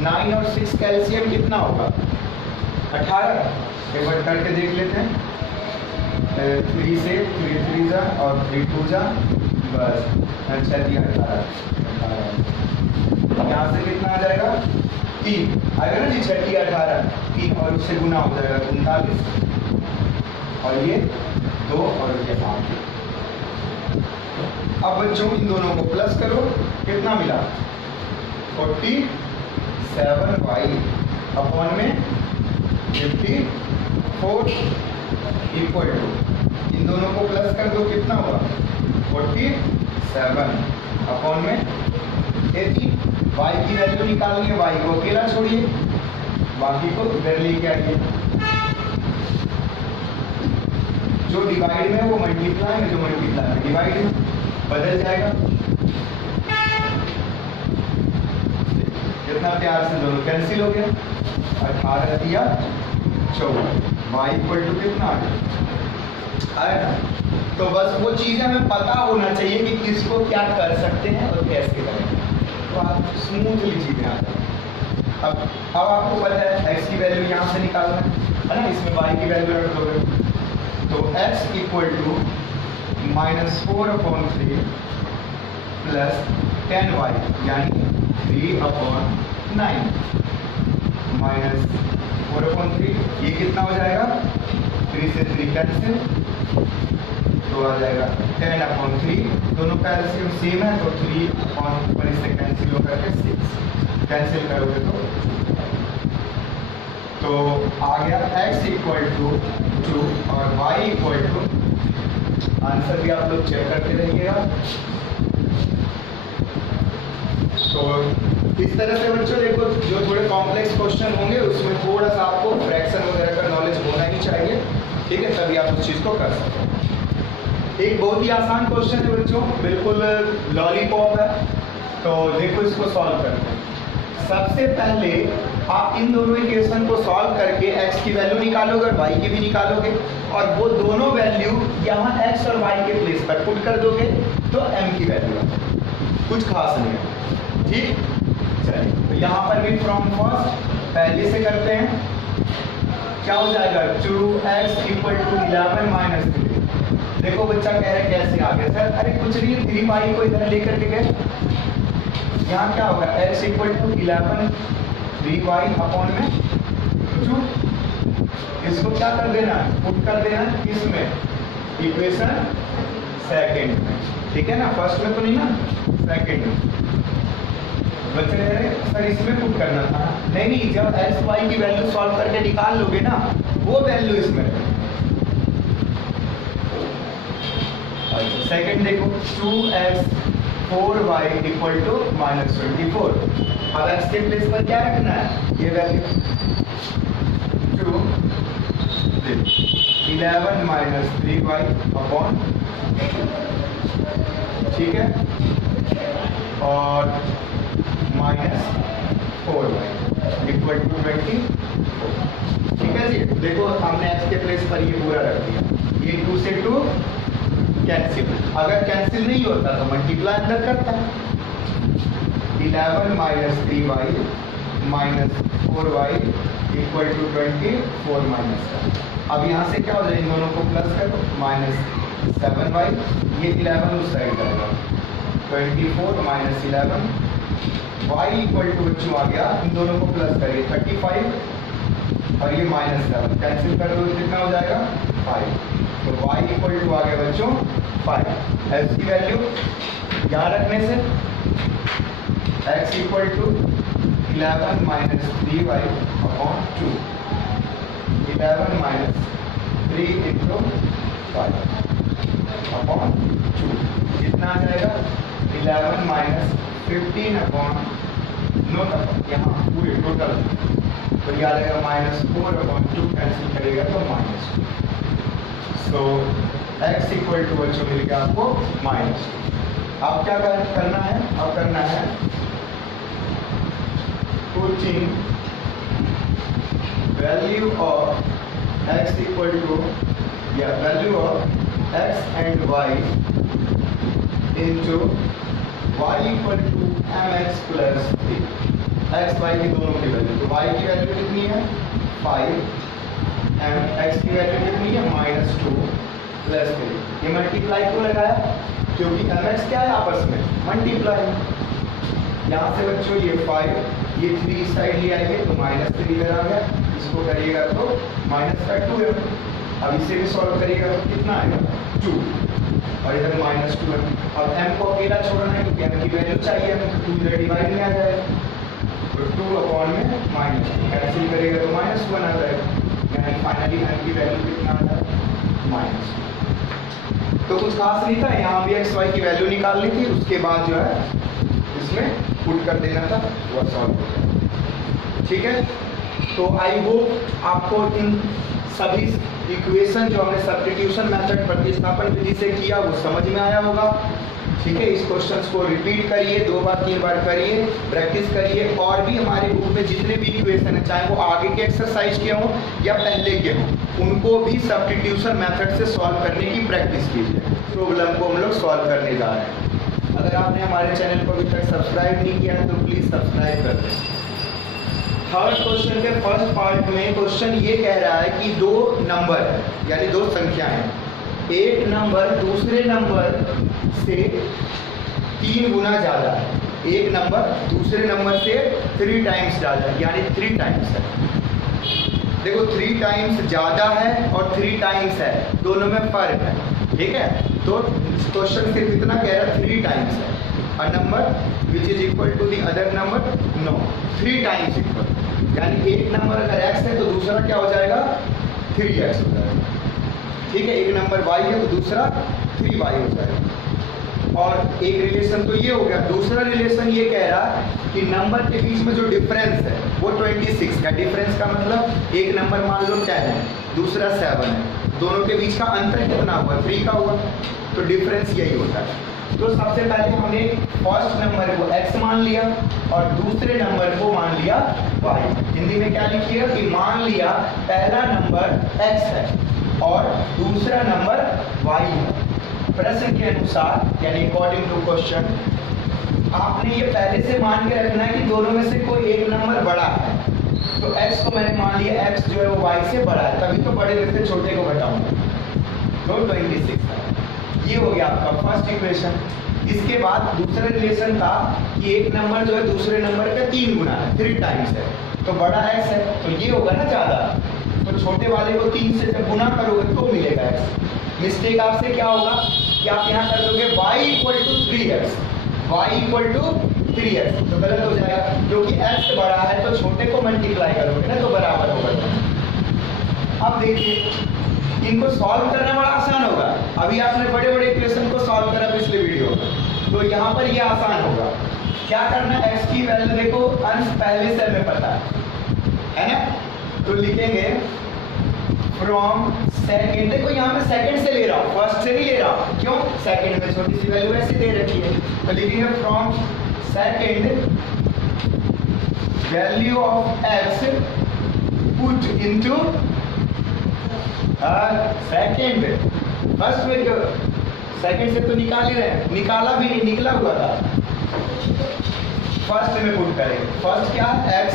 9 और 6 का एलसीएम कितना होगा 18। एक बार करके देख लेते हैं, 3 से 3 3 जा और 3 2 जा, बस 6 दिया 18। यहाँ से कितना आ जाएगा 3 आएगा ना जी, 6 18 3 और उससे गुना हो जाएगा 39 और ये 2 और ये 5। अब बच्चों इन दोनों को प्लस करो, कितना मिला 47y अपॉन में 54 इक्वल टू, इन दोनों को प्लस कर दो कितना होगा 47 अपॉन में 18। y की वैल्यू निकालनी है, y को अकेला छोड़िए, बाकी को इधर लेके आइए। जो डिवाइड में वो मल्टीप्लाई में, जो मल्टीप्लाई में डिवाइड में बदल जाएगा। कितना प्यार से दोनों कैंसिल हो गया, 18 दिया 14, y इक्वल टू कितना आया ना। तो बस वो चीजें हमें पता होना चाहिए कि किसको क्या कर सकते हैं और कैसे करेंगे, तो आप स्मूथली चीजें आ जाएंगी। अब आपको पता है x की वैल्यू यहाँ से निकालना है ना, इसमें y की वैल्यू रख दोगे, तो x equal to -4/3 plus 10y यानी 3/9 -4/3, ये कितना हो जाएगा 3 से 3 कैंसिल, तो आ जाएगा 10/3, दोनों का एलसीएम सेम है तो 3/1 इससे कैंसिल होकर के 6 कैंसिल करोगे तो आ गया x इक्वल टू 2 और y इक्वल टू, आंसर भी आप लोग चेक करते रहिएगा। तो इस तरह से बच्चों देखो, जो थोड़े कॉम्प्लेक्स क्वेश्चन होंगे उसमें थोड़ा सा आपको फ्रैक्शन वगैरह का नॉलेज होना ही चाहिए, ठीक है, तभी आप उस चीज़ को कर सकते। एक बहुत ही आसान क्वेश्चन है बच्चों, बिल्कुल लॉलीपॉप है, तो देखो इसको सॉल्व करते हैं। सबसे पहले आप इन दोनों इक्वेशन को सॉल्व करके x की वैल्यू निकालोगे और y की भी निकालोगे, और वो दोनों वैल्यू यहाँ x और y के प्लेस पर पुट कर दोगे तो m की वैल्यू है। कुछ खास नहीं है, ठीक। चलिए, तो यहाँ पर भी फ्रॉम फर्स्ट पहले से करते हैं। क्या हो जाएगा 2x = 11 माइनस 3। देखो बच्चा कह रहे कैसे आ गया सर, अरे कुछ नहीं, 3y को इधर लेकर के गए। यहाँ क्या होगा x = 11 3y अपॉन में 2। इसको क्या कर देना, पुट कर देना किसमें, इक्वेशन सेकंड में, ठीक है ना। फर्स्ट में तो नहीं ना, सेकंड में। बच्चे कह रहे सर इसमें पुट करना था। नहीं, जब एक्स वाई की वैल्यू सॉल्व करके निकाल लोगे ना, वो वैल्यू इसमें। अच्छा सेकंड देखो 2x 4y = -24। अब x के प्लेस पर क्या रखना है, ये वैल्यू 2 11 माइनस 3y अपॉन, ठीक है, और माइनस 4y = 24। ठीक है जी। देखो हमने x के प्लेस पर ये पूरा रख दिया। ये 2 से 2 कैंसिल, अगर कैंसिल नहीं होता तो मल्टीप्लाई अंदर करता। 11 minus 3y minus 4y = 24 minus 7। अब यहाँ से क्या हो जाए, इन दोनों को प्लस करो, माइनस 7y, ये 11 उस साइड जाएगा, 24 माइनस 11 y = बच्चों आ गया, इन दोनों को प्लस करिए 35 और ये माइनस 7 कैंसिल कर दो, कितना हो जाएगा 5। तो y = आ गया बच्चों 5। x की वैल्यू यहाँ रखने से x = 11 minus 3y upon 2, 11 minus 3 × 5 upon 2, कितना आ जाएगा 11 माइनस 15 अपॉन, नोट अपॉन यहाँ पूरे टोटल, तो ये आ जाएगा -4/2, कैंसिल करेगा तो -2। सो x = बच्चों मिल गया आपको -2। अब क्या करना है, अब करना है पुटिंग वैल्यू ऑफ x या value of x and y into y = mx + 3। x y की दोनों की वैल्यू, तो y की वैल्यू कितनी है 5, x की वैल्यू कितनी है -2 + 3। ये मल्टीप्लाई क्यों लगाया, क्योंकि mx क्या है आपस में मल्टीप्लाई। यहाँ से बच्चों ये 5, ये 3 साइड ले आएंगे तो -3 इधर आ गया, इसको करिएगा तो -2 है। अब इसे भी सॉल्व करिएगा तो कितना आएगा 2, और इधर -2 है। अब m को अकेला छोड़ना है क्योंकि m की वैल्यू चाहिए, हमें 2 इधर डिवाइड में आ जाएगा, तो 2 अपॉन में -2 कैंसिल करेगा तो -1 आ जाएगा, यानी फाइनली m की वैल्यू कितना आ जाएगा -2। तो कुछ खास नहीं था, यहाँ भी x y की वैल्यू निकाल ली थी, उसके बाद जो है इसमें पुट कर देना था, वो सॉल्व हो गया। ठीक है, तो आई होप आपको इन सभी इक्वेशन जो हमने सब्स्टिट्यूशन मेथड प्रतिस्थापन विधि से किया वो समझ में आया होगा। ठीक है, इस क्वेश्चंस को रिपीट करिए, 2 बार 3 बार करिए, प्रैक्टिस करिए, और भी हमारे बुक में जितने भी इक्वेशन है, चाहे वो आगे के एक्सरसाइज के हों या पहले के हों, उनको भी सब्स्टिट्यूशन मेथड से सॉल्व करने की प्रैक्टिस कीजिए। प्रॉब्लम को हम लोग सॉल्व करने जा रहे हैं। अगर आपने हमारे चैनल को अभी तक सब्सक्राइब नहीं किया है तो प्लीज़ सब्सक्राइब कर दें। थर्ड क्वेश्चन के फर्स्ट पार्ट में क्वेश्चन ये कह रहा है कि 2 नंबर यानी 2 संख्याएं, एक नंबर दूसरे नंबर से 3 गुना ज़्यादा है, एक नंबर दूसरे नंबर से 3 टाइम्स ज़्यादा है, यानी 3 टाइम्स है। देखो 3 टाइम्स ज़्यादा है और 3 टाइम्स है, दोनों में फ़र्क है। ठीक है, तो क्वेश्चन सिर्फ इतना कह रहा है 3 टाइम्स है, a number which is equal to the other number, no 3 times equal, यानी एक नंबर अगर x है तो दूसरा क्या हो जाएगा 3x हो जाएगा। ठीक है, एक नंबर y है तो दूसरा 3y हो जाएगा। और एक रिलेशन तो ये हो गया, दूसरा रिलेशन ये कह रहा है कि नंबर के बीच में जो डिफरेंस है वो 26 का, डिफरेंस का मतलब एक नंबर मान लो 10 है, दूसरा 7 है, दोनों के बीच का अंतर कितना हुआ, 3 का हुआ, तो डिफरेंस यही होता है। तो सबसे पहले हमने फर्स्ट नंबर को x मान लिया और दूसरे नंबर को मान लिया y। हिंदी में क्या लिखिएगा कि मान लिया पहला नंबर x है और दूसरा नंबर y है। प्रश्न के अनुसार यानी अकॉर्डिंग टू क्वेश्चन आपने ये पहले से मान के रखना है कि दोनों में से कोई एक नंबर बड़ा है। तो x को मैंने मान लिया x जो है वो y से बड़ा है, तभी तो बड़े में से छोटे को घटाऊंगा, तो 26 है। ये हो गया आपका फर्स्ट इक्वेशन। इसके बाद दूसरा रिलेशन था कि एक नंबर जो है दूसरे नंबर का 3 गुना है, 3 टाइम्स है, तो बड़ा x है तो ये होगा ना ज़्यादा, तो छोटे वाले को 3 से जब गुना करोगे तो मिलेगा x। मिस्टेक आपसे क्या होगा कि आप यहाँ कर दोगे y equal to 3x, y equal to 3x, तो गलत हो जाएगा क्योंकि x बड़ा है तो छोटे को मल्टीप्लाई करोगे ना तो बराबर होगा। अब देखिए इनको सॉल्व करना बड़ा आसान होगा। अभी आपने बड़े बड़े इक्वेशन को सॉल्व करा पिछले वीडियो में, तो यहाँ पर ये आसान होगा। क्या करना, x की वैल्यू देखो, अंश पहले से हमें पता है ना, तो लिखेंगे फ्रॉम सेकेंड। देखो यहाँ पे सेकंड से ले रहा हूँ, फर्स्ट से नहीं ले रहा हूँ, क्यों, सेकंड में छोटी सी वैल्यू ऐसे दे रखी है, तो लिखेंगे from second value of x put into second. First में क्यों, सेकेंड से तो निकाल ही रहे हैं, निकाला भी नहीं, निकला हुआ था, फर्स्ट में पुट करेंगे। फर्स्ट क्या है, x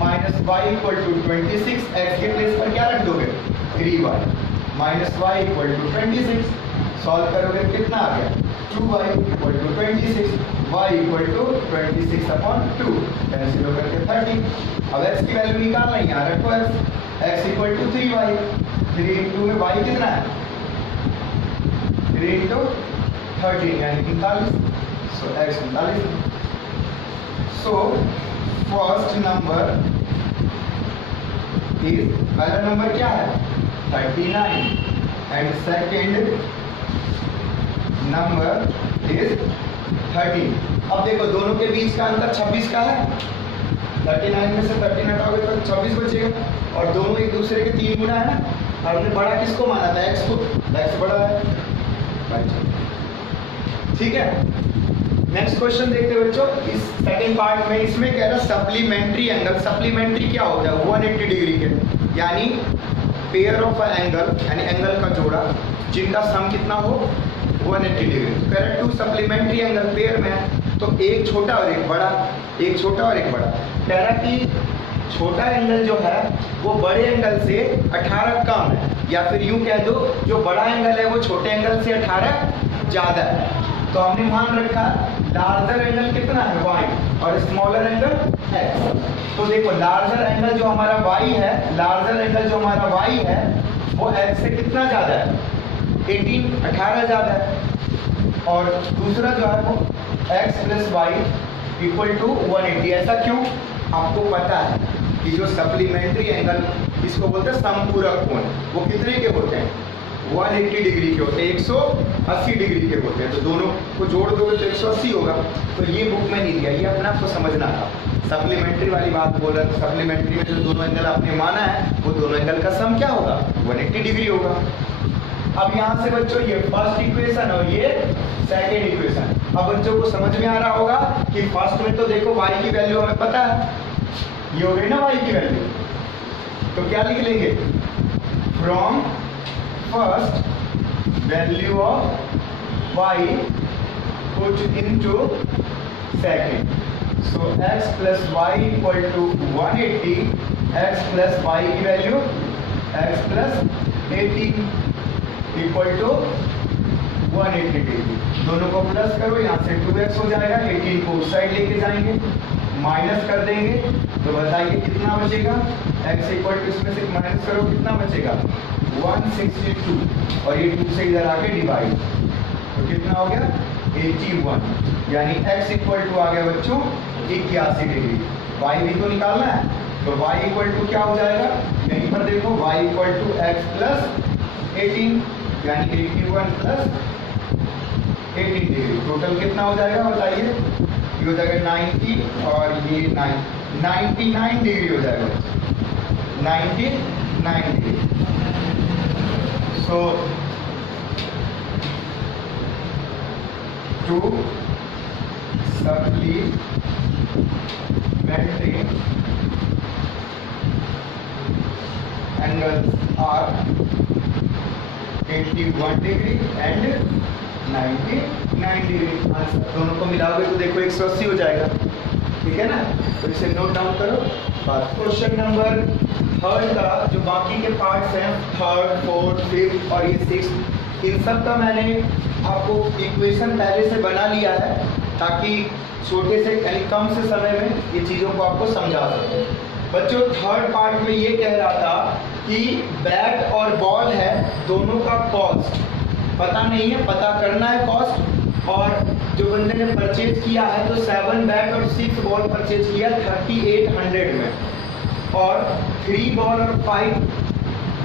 minus y equal to 26, x के प्लेस पर क्या रख दोगे 3y minus y equal to 26, solve करोगे कितना आ गया 2y equal to 26, y equal to 26 upon 2, cancel होकर के 30। अब x की वैल्यू निकालना है, यहाँ रखो x equal to 3y, 3 into में y कितना है 3 इंटू 13 यानी 39, so x 39। So first number is, पहला नंबर क्या है 39 एंड सेकेंड नंबर इज 13। अब देखो दोनों के बीच का अंतर 26 का है, 39 में से 13 हटाओगे तो 26 बचेगा, और दोनों एक दूसरे के 3 गुना है ना। और हमने बड़ा किसको माना था, x को, x बड़ा है, ठीक है। नेक्स्ट क्वेश्चन देखते हैं बच्चों, इस सेकंड पार्ट में इसमें कह रहा है सप्लीमेंट्री एंगल। सप्लीमेंट्री क्या होता है, 180 डिग्री के, यानी पेयर ऑफ एंगल, यानी एंगल का जोड़ा जिनका सम कितना हो 180 डिग्री। कह रहा है टू सप्लीमेंट्री एंगल पेयर में है, तो एक छोटा और एक बड़ा, एक छोटा और एक बड़ा। कह रहा कि छोटा एंगल जो है वो बड़े एंगल से 18 कम है, या फिर यूं कह दो जो बड़ा एंगल है वो छोटे एंगल से 18 ज्यादा है। तो हमने मान रखा लार्जर एंगल कितना है y और स्मॉलर एंगल x। तो देखो लार्जर एंगल जो हमारा y है, लार्जर एंगल जो हमारा y है वो x से कितना ज्यादा है 18 ज्यादा है, और दूसरा जो है वो x plus y equal to 180। ऐसा क्यों, आपको पता है कि जो सप्लीमेंट्री एंगल इसको बोलते हैं समपूरक कोण, वो कितने के होते हैं 180 डिग्री के होते हैं, 180 डिग्री के होते हैं, तो दोनों को जोड़ दोगे तो 180 होगा। तो ये बुक में नहीं दिया, ये अपने आपको समझना था। सप्लीमेंट्री वाली बात बोल रहा था, सप्लीमेंट्री में जो दोनों एंगल आपने माना है वो दोनों एंगल का सम क्या होगा 180 डिग्री होगा। अब यहाँ से बच्चों ये फर्स्ट इक्वेशन और ये सेकेंड इक्वेशन, अब बच्चों को समझ में आ रहा होगा कि फर्स्ट में तो देखो y की वैल्यू हमें पता है, ये हो गई ना y की वैल्यू, तो क्या लिख लेंगे from first value of y put into second, so x plus y equal to 180, x plus y की value x plus 18 equal to 180 degree. दोनों को प्लस करो, यहाँ से 2x हो जाएगा, 18 को उस साइड लेके जाएंगे, माइनस कर देंगे, तो बताइए कितना बचेगा, x इक्वल टू इसमें से माइनस करो कितना बचेगा 162, और ये 2 से इधर आके डिवाइड, तो कितना हो गया 81, यानी x इक्वल टू आ गया बच्चों 81 डिग्री। y भी तो निकालना है, तो y इक्वल टू क्या हो जाएगा, यहीं पर देखो y equal to x plus 18, यानी 81 प्लस 18 डिग्री, टोटल कितना हो जाएगा बताइए, ये हो जाएगा 90 और ये 99 डिग्री हो जाएगा, 99 degree. So 2 supplementary angles are 81 degree and 99 degree. Answer दोनों को मिलाओगे तो देखो 180 हो जाएगा, ठीक है ना। तो इसे नोट डाउन करो। बात क्वेश्चन नंबर थर्ड का जो बाकी के पार्ट्स हैं, थर्ड, फोर्थ, फिफ्थ और ये सिक्स्थ, इन सब का मैंने आपको इक्वेशन पहले से बना लिया है ताकि छोटे से यानी कम से समय में ये चीज़ों को आपको समझा सके। बच्चों थर्ड पार्ट में ये कह रहा था कि बैट और बॉल है, दोनों का कॉस्ट पता नहीं है, पता करना है कॉस्ट। और जो बंदे ने परचेज किया है तो 7 बैट और 6 बॉल परचेज किया 3800 में, और 3 बॉल और 5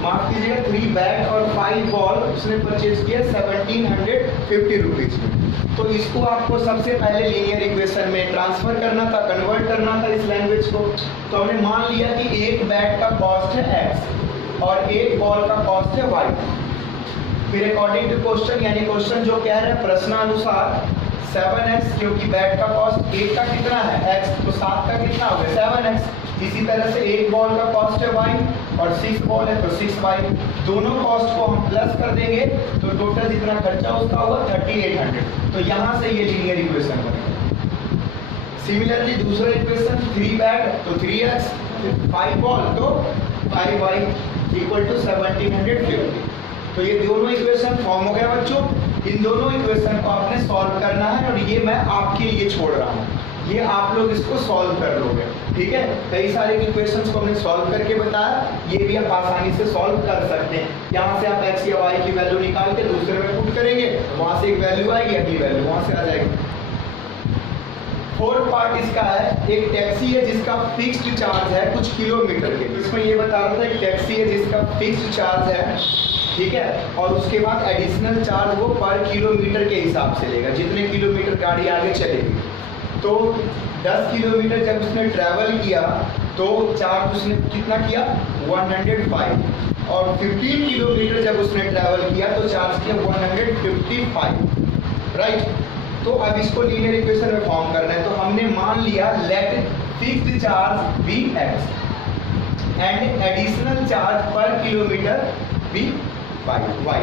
माफ कीजिएगा 3 बैट और 5 बॉल उसने परचेज किया 1750 रुपीज़ में। तो इसको आपको सबसे पहले लीनियर इक्वेशन में ट्रांसफर करना था, कन्वर्ट करना था इस लैंग्वेज को। तो हमने मान लिया कि एक बैट का कॉस्ट है x और एक बॉल का कॉस्ट है y। फिर अकॉर्डिंग टू क्वेश्चन, यानी क्वेश्चन जो कह रहा है प्रश्नानुसार 7x, क्योंकि बैट का कॉस्ट एक का कितना है x, तो 7 का कितना हो गया 7x। इसी तरह से एक बॉल का कॉस्ट है y और 6 बॉल है तो 6y। दोनों कॉस्ट को हम प्लस कर देंगे तो टोटल जितना खर्चा उसका होगा 3800। तो यहाँ से ये लीनियर इक्वेशन बनेगा। सिमिलरली दूसरा इक्वेशन 3 बैट तो 3x, 5 बॉल तो 5y इक्वल टू 1750। तो ये दोनों इक्वेशन फॉर्म हो गया बच्चों। इन दोनों इक्वेशन को आपने सॉल्व करना है और ये मैं आपके लिए छोड़ रहा हूँ, ये आप लोग इसको सॉल्व कर लोगे, ठीक है। कई सारे इक्वेशंस को हमने सॉल्व करके बताया, ये भी आप आसानी से सॉल्व कर सकते हैं। यहाँ से आप x या y की वैल्यू निकाल के दूसरे में पुट करेंगे, वहाँ से एक वैल्यू आएगी, अगली वैल्यू वहाँ से आ जाएगी। फोर्थ पार्ट इसका है, एक टैक्सी है जिसका फिक्स्ड चार्ज है कुछ किलोमीटर के। इसमें ये बता रहा था एक टैक्सी है जिसका फिक्स्ड चार्ज है, ठीक है, और उसके बाद एडिशनल चार्ज वो पर किलोमीटर के हिसाब से लेगा, जितने किलोमीटर गाड़ी आगे चलेगी। तो 10 किलोमीटर जब उसने ट्रैवल किया तो चार्ज उसने कितना किया 105, और 15 किलोमीटर जब उसने ट्रैवल किया तो चार्ज किया 155, राइट। तो अब इसको लीनियर इक्वेशन में फॉर्म करना है। तो हमने मान लिया let fixed charge be x and additional charge per kilometre be y.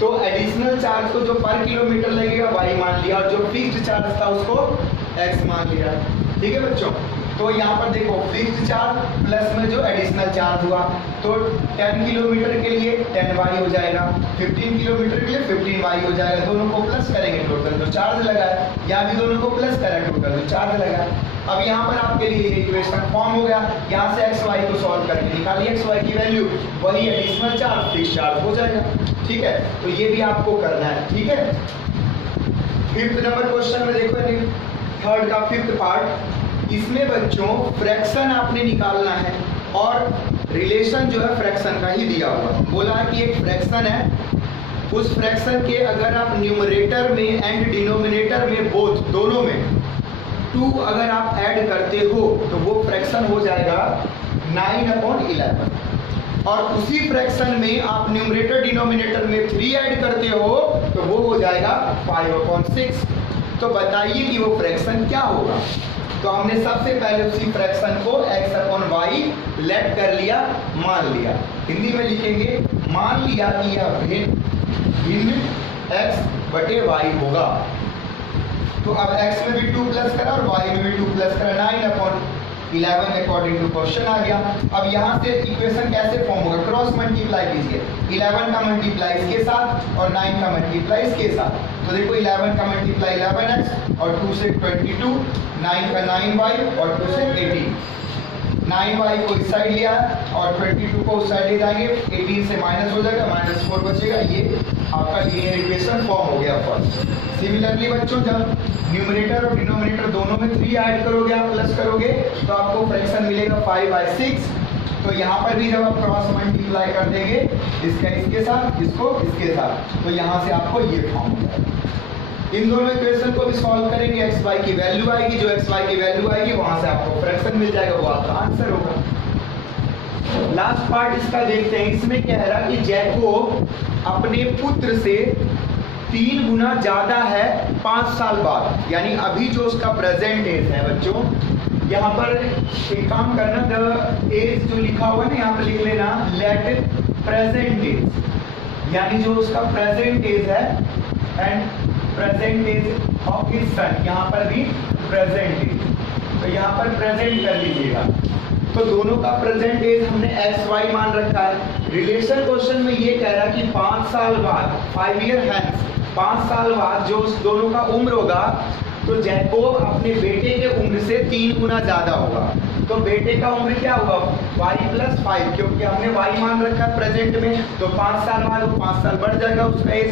तो एडिशनल चार्ज को जो पर किलोमीटर लगेगा y मान लिया, और जो फिक्स्ड चार्ज था उसको x मान लिया, ठीक है बच्चों। तो यहाँ पर देखो फिक्स्ड चार्ज प्लस में जो एडिशनल चार्ज हुआ, तो 10 किलोमीटर के लिए 10y हो जाएगा, 15 किलोमीटर के लिए 15y हो जाएगा। दोनों को प्लस करेंगे टोटल जो चार्ज लगा है, यहाँ भी दोनों को प्लस करें टोटल जो चार्ज लगा है। अब यहाँ पर आपके लिए ये इक्वेशन फॉर्म हो गया। यहाँ से एक्स वाई को सॉल्व करके निकालिए एक्स वाई की वैल्यू, वही एडिशनल चार्ज फिक्स चार्ज हो जाएगा, ठीक है। तो ये भी आपको करना है, ठीक है। फिफ्थ नंबर क्वेश्चन में देखो, थर्ड का फिफ्थ पार्ट, इसमें बच्चों फ्रैक्शन आपने निकालना है और रिलेशन जो है फ्रैक्शन का ही दिया हुआ। बोला कि एक फ्रैक्शन है, उस फ्रैक्शन के अगर आप न्यूमरेटर में एंड डिनोमिनेटर में बोथ दोनों में 2 अगर आप ऐड करते हो तो वो फ्रैक्शन हो जाएगा 9/11, और उसी फ्रैक्शन में आप न्यूमरेटर डिनोमिनेटर में 3 ऐड करते हो तो वो हो जाएगा 5/6। तो बताइए कि वो फ्रैक्शन क्या होगा। तो हमने सबसे पहले उसी फ्रैक्शन को x/y लेट कर लिया, मान लिया। हिंदी में लिखेंगे मान लिया कि यह भिन्न x/y होगा। तो अब x में भी 2 प्लस करा और y में भी 2 प्लस करा, 9/11 अकॉर्डिंग टू क्वेश्चन आ गया। अब यहाँ से इक्वेशन कैसे फॉर्म होगा, क्रॉस मल्टीप्लाई कीजिए, 11 का मल्टीप्लाई इसके साथ और 9 का मल्टीप्लाई इसके साथ। तो देखो 11 का मल्टीप्लाई 11x और 2 से 22, 9 का 9y और 2 से 18। 9y को इस साइड लिया और 22 को उस साइड ले जाएंगे, 18 से माइनस हो जाएगा, -4 बचेगा। ये आपका लीनियर इक्वेशन फॉर्म हो गया फर्स्ट। सिमिलरली बच्चों जब न्यूमरेटर और डिनोमिनेटर दोनों में 3 ऐड करोगे, आप प्लस करोगे तो आपको फ्रैक्शन मिलेगा 5/6। तो यहाँ पर भी जब आप क्रॉस मल्टीप्लाई कर देंगे इसका इसके साथ, इसको इसके साथ, तो यहाँ से आपको ये फॉर्म हो जाएगा। इन दोनों इक्वेशन को भी सॉल्व करेंगे, एक्स वाई की वैल्यू आएगी, जो एक्स वाई की वैल्यू आएगी वहां से आपको फ्रैक्शन मिल जाएगा, वो आपका आंसर होगा। लास्ट पार्ट इसका देखते हैं। इसमें क्या है कि जैकोब अपने पुत्र से 3 गुना ज्यादा है 5 साल बाद, यानी अभी जो उसका प्रेजेंट एज है बच्चों, यहाँ पर एक काम करना, द एज जो लिखा हुआ है ना यहाँ पर लिख लेना लेट प्रेजेंट एज, यानी जो उसका प्रेजेंट एज है and present age of his son, यहाँ पर भी प्रेजेंट एज, तो यहाँ पर प्रेजेंट कर लीजिएगा। तो दोनों का प्रेजेंट एज हमने एक्स वाई मान रखा है। रिलेशन क्वेश्चन में ये कह रहा कि 5 साल बाद, 5 ईयर हैंस, 5 साल बाद जो उस दोनों का उम्र होगा, तो जैकोब अपने बेटे के उम्र से 3 गुना ज्यादा होगा। तो बेटे का उम्र क्या होगा, y + 5, क्योंकि हमने y मान रखा है प्रेजेंट में, तो 5 साल बाद वो 5 साल बढ़ जाएगा उसका एज,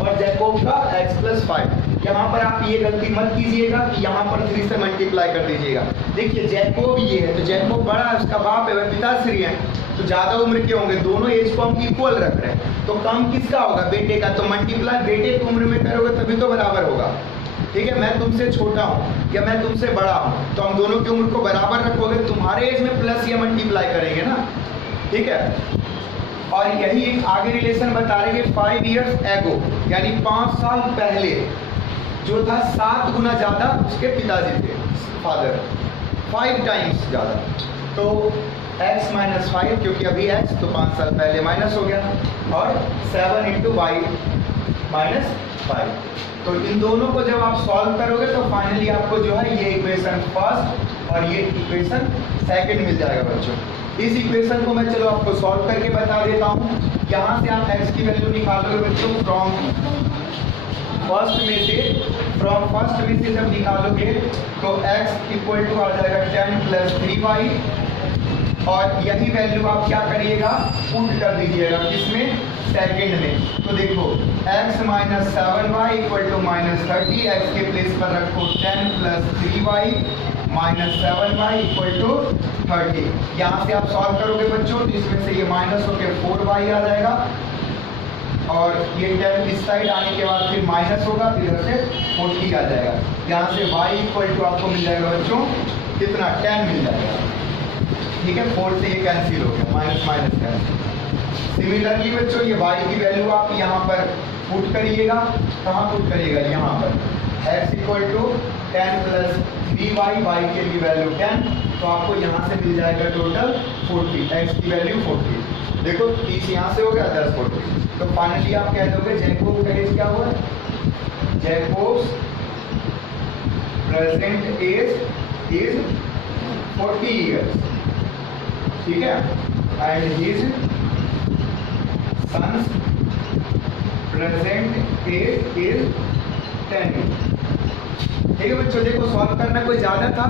और जैकोब का x + 5। यहाँ पर आप ये गलती मत कीजिएगा कि यहाँ पर 3 से मल्टीप्लाई कर दीजिएगा। देखिए जैकोब ये है, तो जैकोब बड़ा है, उसका बाप है, वह पिताश्री है, तो ज्यादा उम्र के होंगे, दोनों एज को हम इक्वल रख रहे हैं, तो कम किसका होगा, बेटे का, तो मल्टीप्लाई बेटे की उम्र में करोगे तभी तो बराबर होगा। ठीक है, मैं तुमसे छोटा हूँ या मैं तुमसे बड़ा हूँ, तो हम दोनों की उम्र को बराबर रखोगे, तुम्हारे एज में प्लस या मल्टीप्लाई करेंगे ना। ठीक है, और यही एक आगे रिलेशन बता रहे हैं 5 इयर्स एगो, यानी 5 साल पहले जो था 7 गुना ज्यादा उसके पिताजी थे, फादर, 5 टाइम्स ज्यादा। तो x - 5, क्योंकि अभी x तो 5 साल पहले माइनस हो गया, और 7 × y - 5। तो इन दोनों को जब आप सॉल्व करोगे तो फाइनली आपको जो है ये इक्वेशन फर्स्ट और ये इक्वेशन सेकंड मिल जाएगा बच्चों। इस इक्वेशन को मैं चलो आपको सॉल्व करके बता देता हूँ। यहाँ से आप x की वैल्यू निकालोगे बच्चों, फ्रॉम फर्स्ट में से जब निकालोगे तो x = आ जाएगा 10 + 3y, और यही वैल्यू आप क्या करिएगा, पुट कर दीजिएगा किसमें, सेकंड में। तो देखो x - 7y = -30, x के प्लेस पर रखो 10 + 3y - 7y = 30। यहाँ से आप सॉल्व करोगे बच्चों तो इसमें से ये माइनस होकर 4y आ जाएगा, और ये 10 इस साइड आने के बाद फिर माइनस होगा, फिर इधर से 40 आ जाएगा। यहाँ से y = आपको मिल जाएगा बच्चों कितना, 10 मिल जाएगा। ठीक है, 4 से ये कैंसिल हो गया, माइनस कैंसिल। सिमिलरली बच्चों ये y की वैल्यू आप यहाँ पर पुट करिएगा, कहाँ पुट करिएगा, यहाँ पर x = 10 + 3y, y के लिए वैल्यू 10, तो आपको यहाँ से मिल जाएगा टोटल 40, x की वैल्यू 40। देखो 30 यहाँ से हो गया, 10 40, तो फाइनली आप कह दोगे जैकोब का एज क्या हुआ, Jacob's present age is 40 years. ठीक है, and his son's present age is 10। ठीक है बच्चों, देखो सॉल्व करना कोई ज्यादा था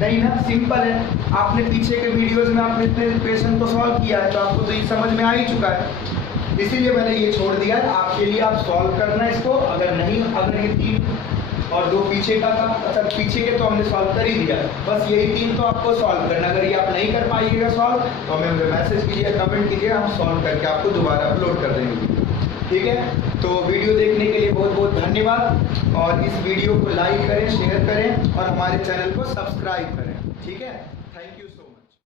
नहीं ना, सिंपल है। आपने पीछे के वीडियोस में आपने इतने इक्वेशन को सॉल्व किया है, तो आपको तो ये समझ में आ ही चुका है, इसीलिए मैंने ये छोड़ दिया है आपके लिए। आप सॉल्व करना इसको, अगर ये 3 और 2 पीछे का था, अच्छा पीछे के तो हमने सॉल्व कर ही दिया, बस यही 3 तो आपको सॉल्व करना। अगर ये आप नहीं कर पाइएगा सॉल्व तो हमें मुझे मैसेज कीजिए, कमेंट कीजिए, हम सॉल्व करके आपको दोबारा अपलोड कर देंगे। ठीक है, तो वीडियो देखने के लिए बहुत बहुत धन्यवाद, और इस वीडियो को लाइक करें, शेयर करें और हमारे चैनल को सब्सक्राइब करें। ठीक है।